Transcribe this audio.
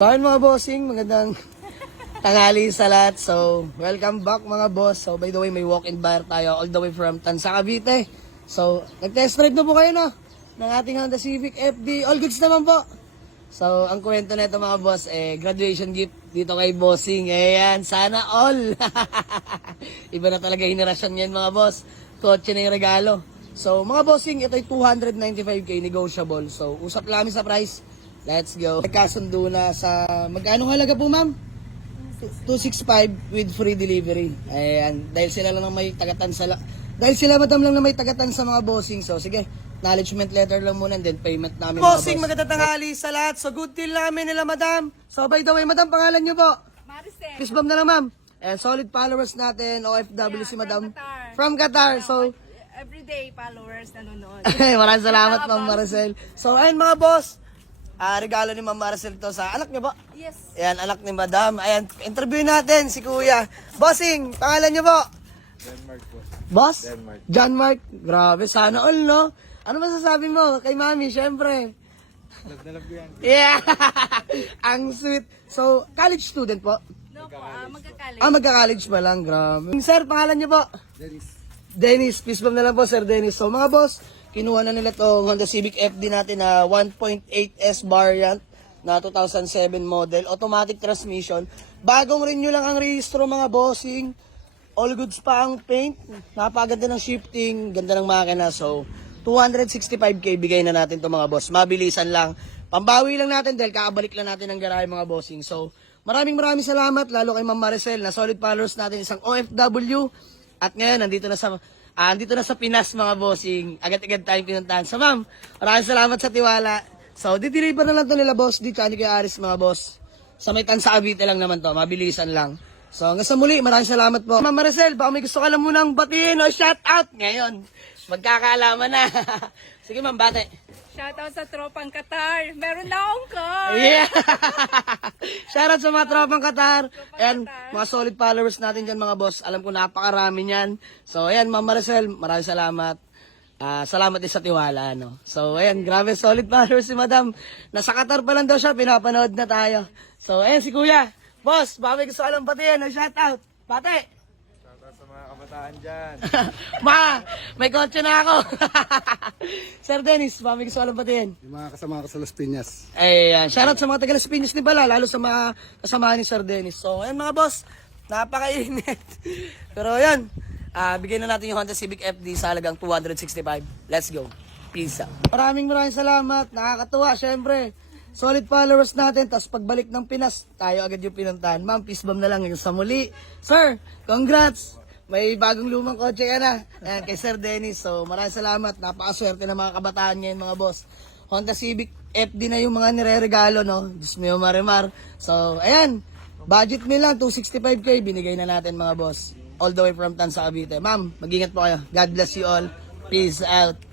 Bakit mga bossing, magandang tanghali sa lahat. So, welcome back mga boss. So, by the way, may walk-in bar tayo all the way from Tansa, Cavite. So, nag-test drive na po kayo no? Ng ating Honda Civic FD. All goods naman po. So, ang kwento nito mga boss, graduation gift dito kay bossing. Ayan, sana all. Iba na talaga henerasyon yan mga boss. Kotse na yung regalo. So, mga bossing, ito ay 295k negotiable. So, usap lang sa price. Let's go. Nagkasundo na sa, magkano halaga po ma'am? 265 with free delivery. Ayan, dahil sila lang may tagatan sa, dahil sila madam lang na may tagatan sa mga bossing. So, sige, acknowledgement letter lang muna and then payment namin. Bossing, magandang tanghali sa lahat. So, good deal namin nila madam. So, by the way, madam, pangalan niyo po? Maricel. Peace bomb na lang ma'am. And solid followers natin, OFW si madam. From Qatar. From Qatar. So, Everyday followers nanonood. maraming salamat ma'am Maricel. So, ayun mga boss. Regalo ni Ma'am Maricel to sa anak niyo po. Yes. Ayan, anak ni Madam. Ayan, interview natin si Kuya. Bossing, pangalan niyo po? Denmark po. Boss? Denmark. John Mark. Grabe, sana all, no? Ano masasabi mo kay Mami, syempre? Love na love ko yan. Yeah! Ang sweet. So, college student po? No po, magka-college. Magka-college pa lang, grabe. Sir, pangalan niyo po? Dennis, peace bomb na lang po, Sir Dennis. So, mga boss, kinuha na nila itong Honda Civic FD natin na 1.8S variant na 2007 model. Automatic transmission. Bagong renew lang ang rehistro mga bossing. All goods pa ang paint. Napaganda ng shifting. Ganda ng makina. So, 265k bigay na natin to mga boss. Mabilisan lang. Pambawi lang natin dahil kakabalik lang natin ng garahe mga bossing. So, maraming salamat lalo kay Ma'am Maricel na solid followers natin. Isang OFW. At ngayon, nandito na sa Pinas mga bossing. Agad-agad tayong pinuntahan. So ma'am, maraming salamat sa tiwala. So, di-deliver na lang to nila boss. Di kani kay Aris mga boss. Sa may Tansa Cavite lang naman to. Mabilisan lang. So, hanggang sa muli, maraming salamat po. Ma'am Maricel, baka may gusto ka lang munang batiin o shout out. Ngayon, magkakaalaman na. Sige ma'am, bate. Shoutout sa tropang Qatar. Meron na akong car. Yeah! Shoutout sa mga tropang Qatar. And Qatar. mga solid followers natin dyan mga boss. Alam ko napakarami niyan. So ayan, Ma'am Maricel, maraming salamat. Salamat din sa tiwala. No? So ayan, grabe solid followers si Madam. Nasa Qatar pa lang daw siya, pinapanood na tayo. So ayan si Kuya. Boss, baka may gusto ka lang batiin. Shoutout. Pate! Shoutout sa mga kabataan dyan. May kotse na ako. Sir Dennis, baka may gusto ka lang batiin. Yung mga kasama ko sa Las Piñas. Ayan, shoutout sa mga taga Las Piñas din pala, lalo sa mga kasamahan ni Sir Dennis. So, ayan mga boss, napakainit. Pero ayan, bigyan na natin yung Honda Civic FD sa halagang 265. Let's go. Peace out. Maraming salamat. Nakakatuwa, syempre. Solid followers natin, tapos pagbalik ng Pinas, tayo agad yung pinuntahan. Ma'am, peace bomb na lang yung sa muli. Sir, congrats! May bagong lumang kotse ka na. Ayan, kay Sir Dennis. So, maraming salamat. Napakaswerte ng mga kabataan ngayon, mga boss. Honda Civic FD na yung mga nire-regalo, no? Diyos mo yung marimar. So, ayan. Budget mo lang, 265k. Binigay na natin, mga boss. All the way from Tansa, Cavite. Ma'am, mag-ingat po kayo. God bless you all. Peace out.